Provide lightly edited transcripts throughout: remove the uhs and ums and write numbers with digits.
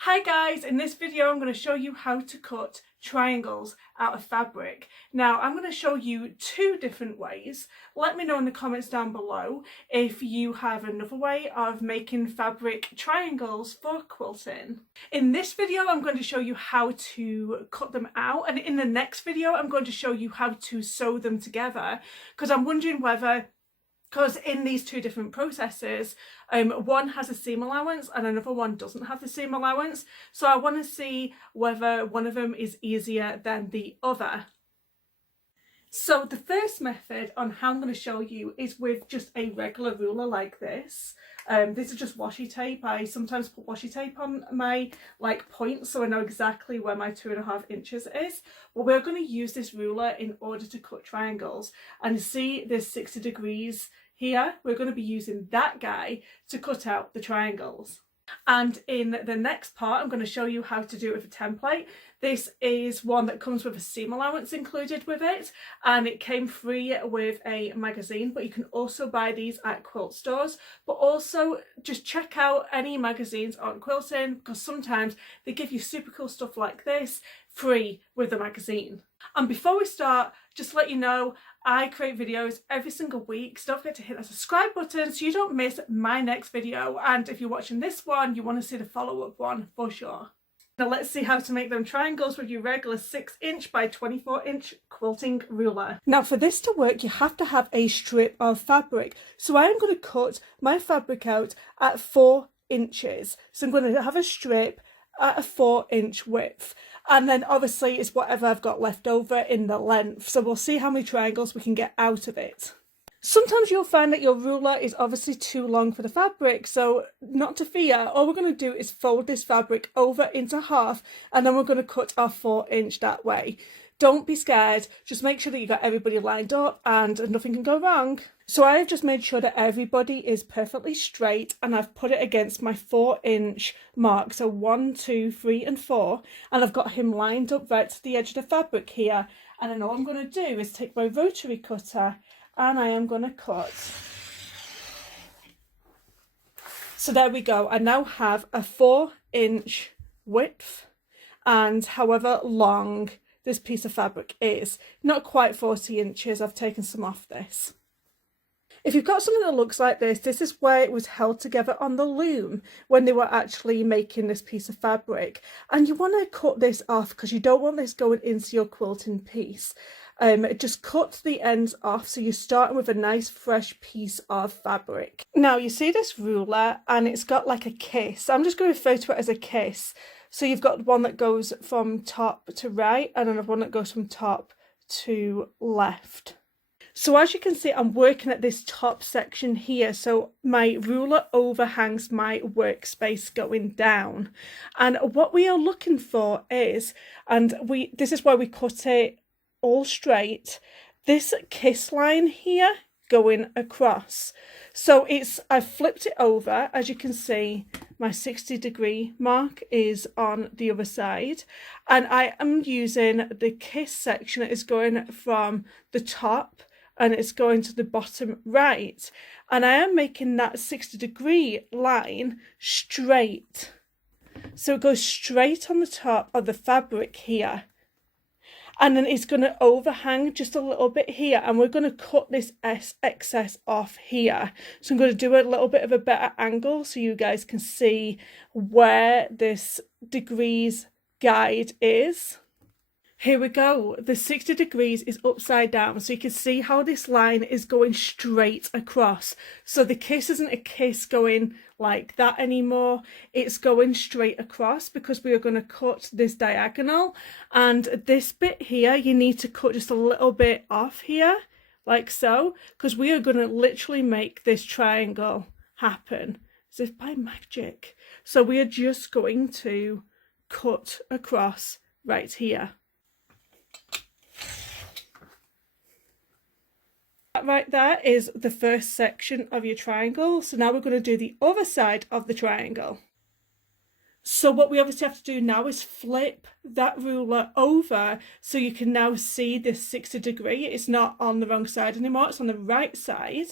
Hi guys, in this video I'm going to show you how to cut triangles out of fabric. Now I'm going to show you two different ways. Let me know in the comments down below if you have another way of making fabric triangles for quilting. In this video I'm going to show you how to cut them out, and in the next video I'm going to show you how to sew them together, because I'm wondering whether, because in these two different processes, one has a seam allowance and another one doesn't have the seam allowance. So I want to see whether one of them is easier than the other. So the first method on how I'm going to show you is with just a regular ruler like this. This is just washi tape. I sometimes put washi tape on my points so I know exactly where my 2.5 inches is. But we're going to use this ruler in order to cut triangles. And see there's 60 degrees here. We're going to be using that guy to cut out the triangles. And in the next part I'm going to show you how to do it with a template. This is one that comes with a seam allowance included with it, and it came free with a magazine, but you can also buy these at quilt stores. But also just check out any magazines on quilting, because sometimes they give you super cool stuff like this free with the magazine. And before we start, just to let you know, I create videos every single week, so don't forget to hit that subscribe button so you don't miss my next video. And if you're watching this one, you want to see the follow-up one for sure. Now let's see how to make them triangles with your regular 6" by 24" quilting ruler. Now for this to work, you have to have a strip of fabric. So I am going to cut my fabric out at 4 inches. So I'm going to have a strip at a 4" width. And then obviously it's whatever I've got left over in the length. So we'll see how many triangles we can get out of it. Sometimes you'll find that your ruler is obviously too long for the fabric, so not to fear. All we're going to do is fold this fabric over into half, and then we're going to cut our 4" that way. Don't be scared, just make sure that you got everybody lined up and nothing can go wrong. So I have just made sure that everybody is perfectly straight, and I've put it against my 4" mark, so 1, 2, 3 and 4, and I've got him lined up right to the edge of the fabric here. And then all I'm going to do is take my rotary cutter and I am going to cut. So there we go. I now have a 4" width, and however long this piece of fabric is, not quite 40 inches. I've taken some off this. If you've got something that looks like this is where it was held together on the loom when they were actually making this piece of fabric. And you want to cut this off because you don't want this going into your quilting piece. Just cut the ends off so you're starting with a nice fresh piece of fabric. Now you see this ruler and it's got like a kiss. I'm just going to refer to it as a kiss. So you've got one that goes from top to right and another one that goes from top to left. So as you can see, I'm working at this top section here. So my ruler overhangs my workspace going down. And what we are looking for is, this is why we cut it all straight, this kiss line here going across. So I've flipped it over. As you can see, my 60-degree mark is on the other side, and I am using the kiss section that is going from the top and it's going to the bottom right, and I am making that 60-degree line straight. So it goes straight on the top of the fabric here. And then it's going to overhang just a little bit here, and we're going to cut this excess off here. So I'm going to do a little bit of a better angle so you guys can see where this degrees guide is. Here we go. The 60 degrees is upside down, so you can see how this line is going straight across. So the kiss isn't a kiss going like that anymore. It's going straight across because we are going to cut this diagonal. And this bit here, you need to cut just a little bit off here, like so, because we are going to literally make this triangle happen as if by magic. So we are just going to cut across right here. That right there is the first section of your triangle. So now we're going to do the other side of the triangle. So what we obviously have to do now is flip that ruler over so you can now see this 60 degree. It's not on the wrong side anymore, it's on the right side.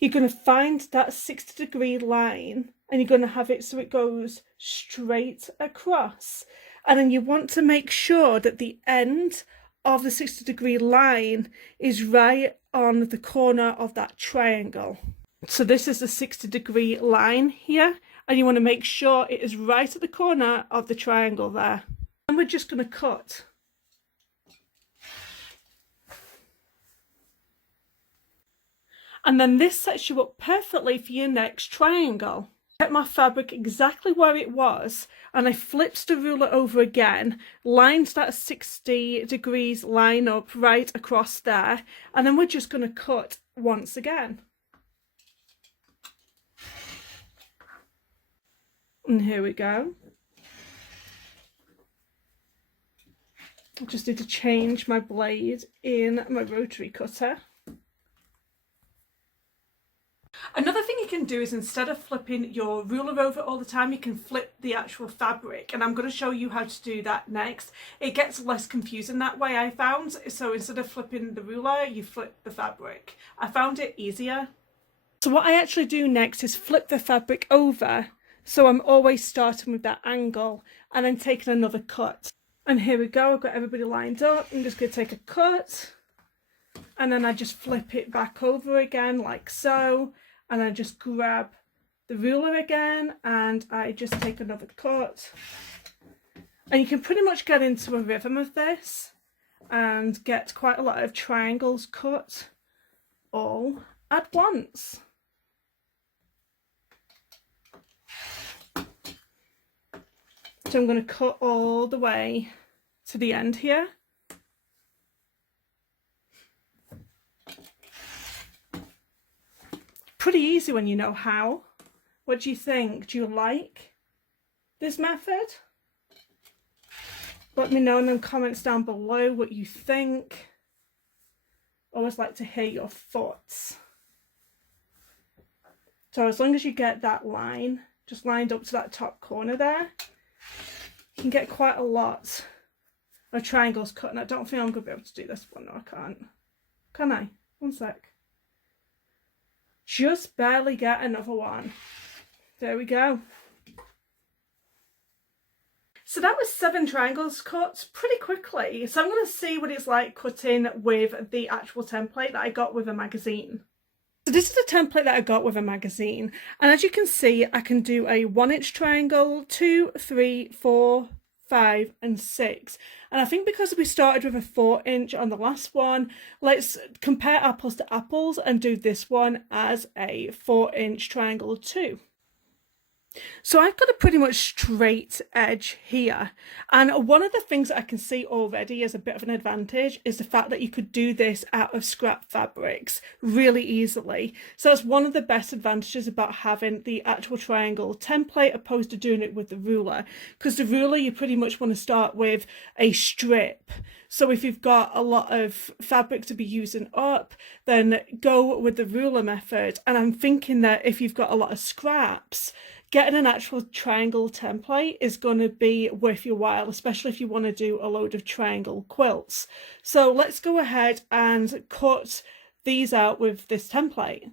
You're going to find that 60 degree line and you're going to have it so it goes straight across. And then you want to make sure that the end of the 60-degree line is right on the corner of that triangle. So this is the 60-degree line here, and you want to make sure it is right at the corner of the triangle there. And we're just going to cut. And then this sets you up perfectly for your next triangle. I kept my fabric exactly where it was, and I flipped the ruler over again, lined that 60 degrees line up right across there, and then we're just going to cut once again. And here we go. I just need to change my blade in my rotary cutter. Another thing you can do is, instead of flipping your ruler over all the time, you can flip the actual fabric, and I'm going to show you how to do that next. It gets less confusing that way, I found. So instead of flipping the ruler, you flip the fabric. I found it easier. So what I actually do next is flip the fabric over, so I'm always starting with that angle and then taking another cut. And here we go, I've got everybody lined up. I'm just going to take a cut, and then I just flip it back over again like so. And I just grab the ruler again, and I just take another cut. And you can pretty much get into a rhythm of this and get quite a lot of triangles cut all at once. So I'm going to cut all the way to the end here. Pretty easy when you know how. What do you think? Do you like this method? Let me know in the comments down below what you think. Always like to hear your thoughts. So as long as you get that line just lined up to that top corner there, you can get quite a lot of triangles cut. And I don't think I'm going to be able to do this one. No, I can't. Can I? One sec. Just barely get another one. There we go. So that was 7 triangles cut pretty quickly. So I'm going to see what it's like cutting with the actual template that I got with a magazine. So this is the template that I got with a magazine. And as you can see, I can do a 1-inch triangle, 2, 3, 4, 5 and 6. And I think because we started with a 4-inch on the last one, let's compare apples to apples and do this one as a 4-inch triangle too. So I've got a pretty much straight edge here, and one of the things that I can see already as a bit of an advantage is the fact that you could do this out of scrap fabrics really easily. So that's one of the best advantages about having the actual triangle template opposed to doing it with the ruler, because the ruler you pretty much want to start with a strip. So if you've got a lot of fabric to be using up, then go with the ruler method. And I'm thinking that if you've got a lot of scraps, getting an actual triangle template is going to be worth your while, especially if you want to do a load of triangle quilts. So let's go ahead and cut these out with this template.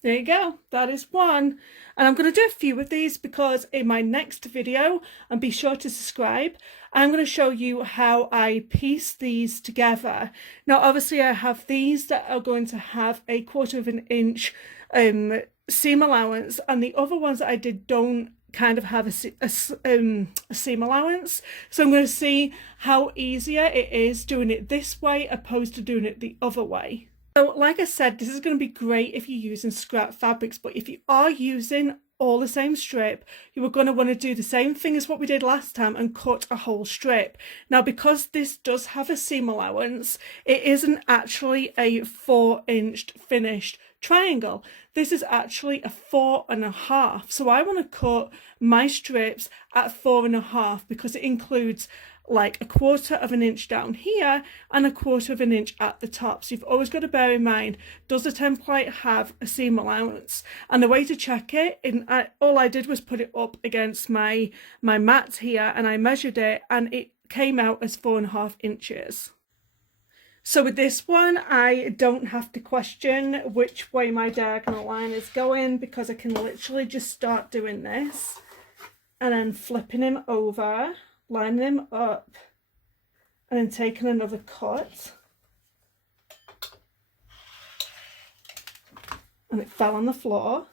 There you go, that is one. And I'm going to do a few of these because in my next video, and be sure to subscribe, I'm going to show you how I piece these together. Now obviously I have these that are going to have a 1/4 inch seam allowance, and the other ones that I did don't kind of have a seam allowance. So I'm going to see how easier it is doing it this way opposed to doing it the other way. So like I said, this is going to be great if you're using scrap fabrics, but if you are using all the same strip, you are going to want to do the same thing as what we did last time and cut a whole strip. Now because this does have a seam allowance, it isn't actually a 4-inch finished triangle. This is actually a 4.5. So I want to cut my strips at 4.5 because it includes like 1/4 of an inch down here and 1/4 of an inch at the top. So you've always got to bear in mind, does the template have a seam allowance? And the way to check it, all I did was put it up against my mat here, and I measured it, and it came out as 4.5 inches. So with this one, I don't have to question which way my diagonal line is going, because I can literally just start doing this and then flipping him over, lining him up, and then taking another cut. And it fell on the floor.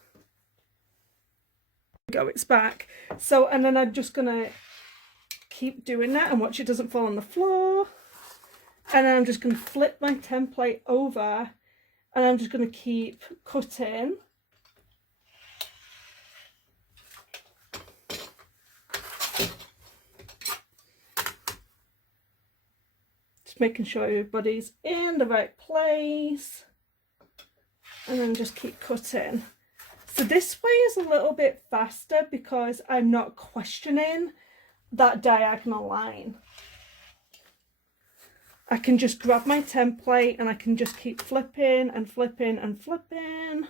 There we go, it's back. So, and then I'm just gonna keep doing that and watch it doesn't fall on the floor. And then I'm just going to flip my template over, and I'm just going to keep cutting. Just making sure everybody's in the right place. And then just keep cutting. So this way is a little bit faster because I'm not questioning that diagonal line. I can just grab my template and I can just keep flipping and flipping and flipping.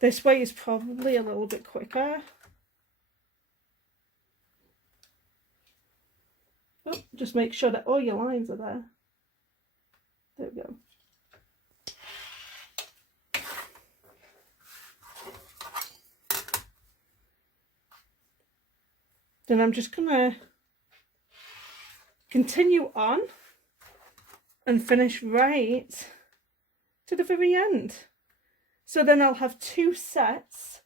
This way is probably a little bit quicker. Oh, just make sure that all your lines are there. There we go. Then I'm just gonna continue on and finish right to the very end. So then I'll have 2 sets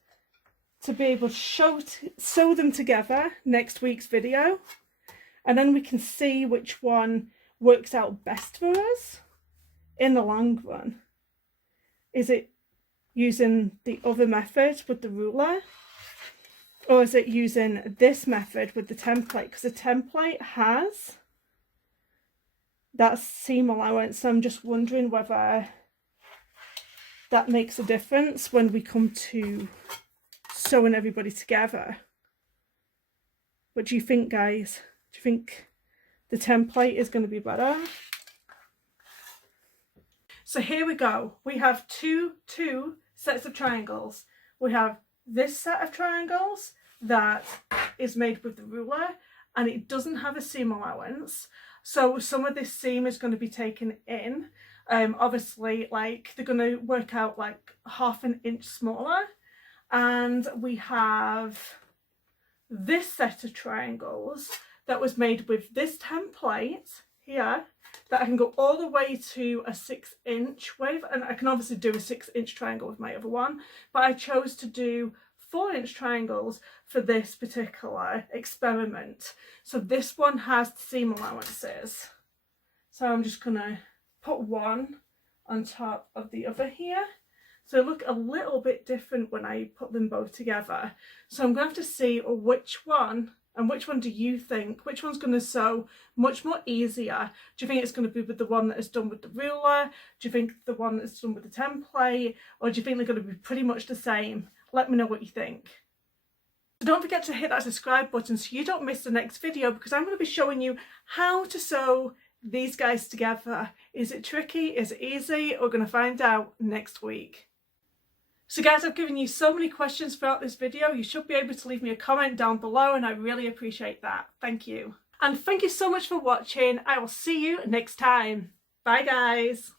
to be able to sew them together next week's video, and then we can see which one works out best for us in the long run. Is it using the other method with the ruler, or is it using this method with the template? Because the template has that seam allowance. So I'm just wondering whether that makes a difference when we come to sewing everybody together. What do you think, guys? Do you think the template is going to be better? So here we go. We have two sets of triangles. We have this set of triangles that is made with the ruler, and it doesn't have a seam allowance. So some of this seam is going to be taken in. Obviously, like, they're going to work out like 1/2 inch smaller. And we have this set of triangles that was made with this template here, that I can go all the way to a 6 inch with, and I can obviously do a 6 inch triangle with my other one, but I chose to do 4 inch triangles for this particular experiment. So this one has seam allowances. So I'm just gonna put one on top of the other here. So they look a little bit different when I put them both together. So I'm going to have to see which one, and which one do you think? Which one's going to sew much more easier? Do you think it's going to be with the one that is done with the ruler? Do you think the one that's done with the template? Or do you think they're going to be pretty much the same? Let me know what you think. So don't forget to hit that subscribe button so you don't miss the next video, because I'm going to be showing you how to sew these guys together. Is it tricky? Is it easy? We're going to find out next week. So guys, I've given you so many questions throughout this video. You should be able to leave me a comment down below, and I really appreciate that. Thank you. And thank you so much for watching. I will see you next time. Bye guys.